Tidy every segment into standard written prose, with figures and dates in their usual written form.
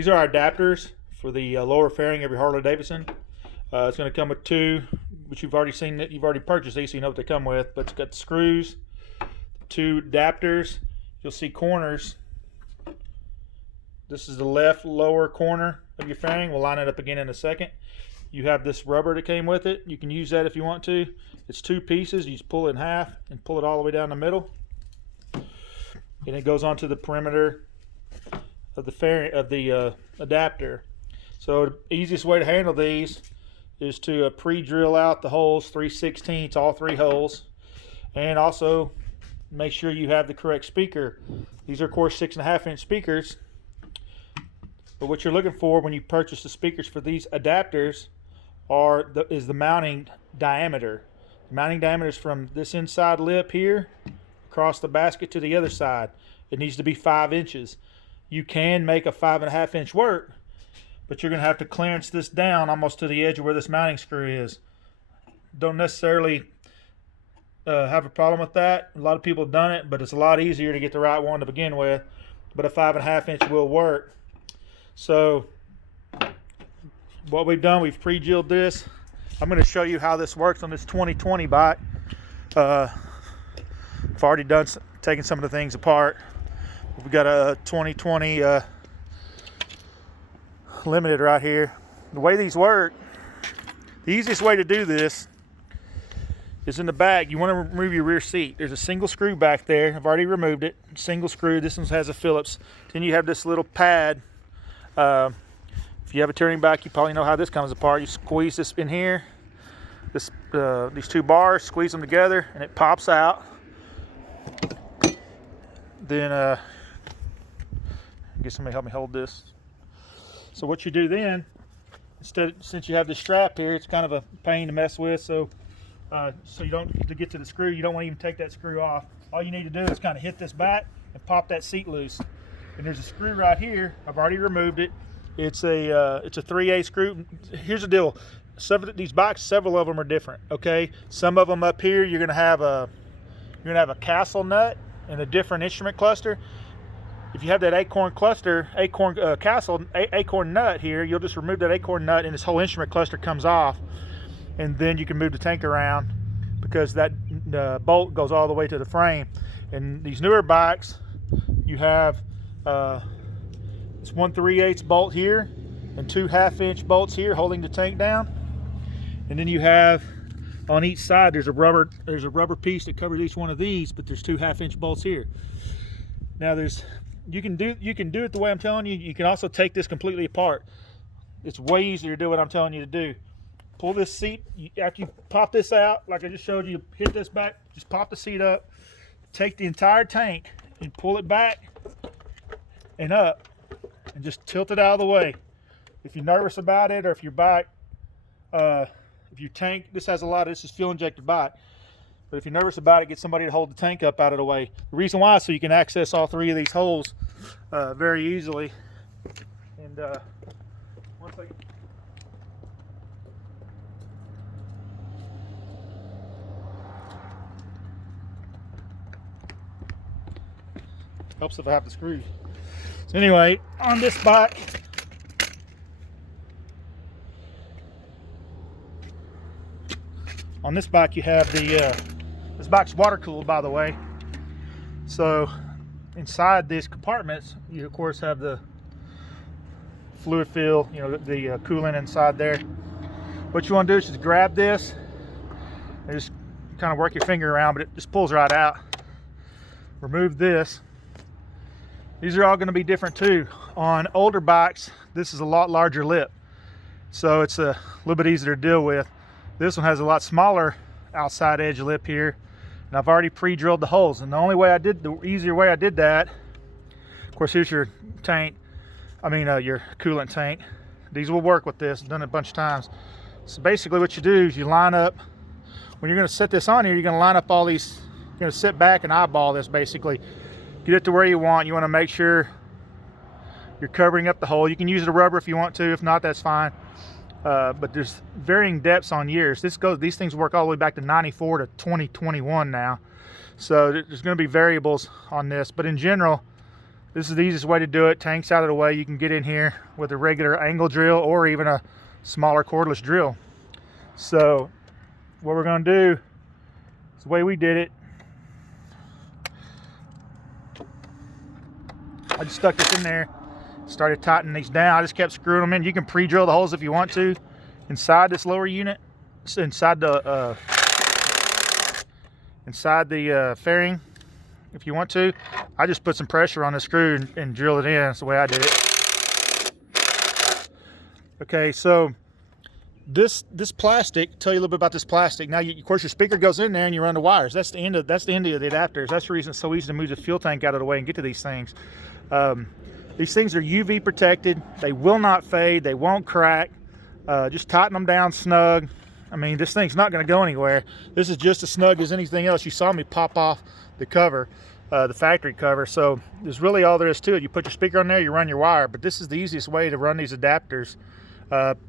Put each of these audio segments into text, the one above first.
These are our adapters for the lower fairing of your Harley Davidson. It's going to come with two, which you've already seen, that you've already purchased these, so you know what they come with. But it's got the screws, two adapters. You'll see corners. This is the left lower corner of your fairing. We'll line it up again in a second. You have this rubber that came with it. You can use that if you want to. It's two pieces. You just pull it in half and pull it all the way down the middle, and it goes onto the perimeter of the fairing of the adapter. So the easiest way to handle these is to pre-drill out the holes 3/16, all three holes, and also make sure you have the correct speaker. These are of course 6.5-inch speakers, but what you're looking for when you purchase the speakers for these adapters is the mounting diameter. The mounting diameter is from this inside lip here across the basket to the other side. It needs to be 5 inches. You can make a 5.5-inch work, but you're going to have to clearance this down almost to the edge of where this mounting screw is. Don't necessarily have a problem with that. A lot of people have done it, but it's a lot easier to get the right one to begin with. But a 5.5-inch will work. So what we've done, we've pre-drilled this. I'm going to show you how this works on this 2020 bike. I've already taken some of the things apart. We've got a 2020 Limited right here. The way these work, the easiest way to do this is in the back. You want to remove your rear seat. There's a single screw back there. I've already removed it. Single screw. This one has a Phillips. Then you have this little pad. If you have a turning bike, you probably know how this comes apart. You squeeze this in here. These two bars, squeeze them together, and it pops out. Then get somebody to help me hold this. So what you do then, since you have this strap here, it's kind of a pain to mess with. So you don't, to get to the screw, you don't want to even take that screw off. All you need to do is kind of hit this back and pop that seat loose. And there's a screw right here. I've already removed it. It's a 3/8 screw. Here's the deal. These bikes, several of them are different. Okay, some of them up here you're gonna have a castle nut and a different instrument cluster. If you have that acorn nut here, you'll just remove that acorn nut and this whole instrument cluster comes off, and then you can move the tank around because that bolt goes all the way to the frame. And these newer bikes, you have this 1 3/8 bolt here and 2 1/2-inch bolts here holding the tank down, and then you have on each side there's a rubber piece that covers each one of these, but there's 2 1/2-inch bolts here. Now you can do it the way I'm telling you. You can also take this completely apart. It's way easier to do what I'm telling you to do. Pull this seat, after you pop this out, like I just showed you, hit this back, just pop the seat up, take the entire tank and pull it back and up and just tilt it out of the way. If you're nervous about it, or if your bike, if your tank, this is fuel injected bike, but if you're nervous about it, get somebody to hold the tank up out of the way. The reason why is so you can access all 3 of these holes very easily. And one second. Helps if I have the screws. So anyway, on this bike, you have this bike's water cooled, by the way. So inside these compartments, you of course have the fluid fill, the coolant inside there. What you want to do is just grab this and just kind of work your finger around, but it just pulls right out. Remove this. These are all going to be different too. On older bikes, this is a lot larger lip, so it's a little bit easier to deal with. This one has a lot smaller outside edge lip here, and I've already pre-drilled the holes. And the easier way I did that, of course, here's your tank. Your coolant tank. These will work with this. I've done it a bunch of times. So basically, what you do is you line up. When you're going to set this on here, you're going to line up all these. You're going to sit back and eyeball this basically. Get it to where you want. You want to make sure you're covering up the hole. You can use the rubber if you want to. If not, that's fine. But there's varying depths on years. These things work all the way back to 94 to 2021 now. So there's going to be variables on this. But in general, This is the easiest way to do it. Tank's out of the way. You can get in here with a regular angle drill or even a smaller cordless drill. So what we're going to do is the way we did it. I just stuck this in there, started tightening these down. I just kept screwing them in. You can pre-drill the holes if you want to inside this lower unit, inside the fairing if you want to. I just put some pressure on the screw and drill it in. That's the way I did it. Okay, so this plastic, tell you a little bit about this plastic. Now, of course, your speaker goes in there and you run the wires. That's the end of the adapters. That's the reason it's so easy to move the fuel tank out of the way and get to these things. These things are UV protected. They will not fade. They won't crack. Just tighten them down snug. I mean, this thing's not going to go anywhere. This is just as snug as anything else. You saw me pop off the cover, the factory cover. So there's really all there is to it. You put your speaker on there, you run your wire. But this is the easiest way to run these adapters.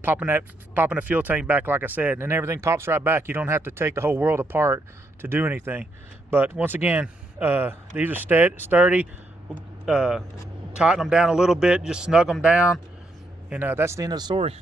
Popping the fuel tank back, like I said, and everything pops right back. You don't have to take the whole world apart to do anything. But once again, these are sturdy. Tighten them down a little bit, just snug them down, and that's the end of the story.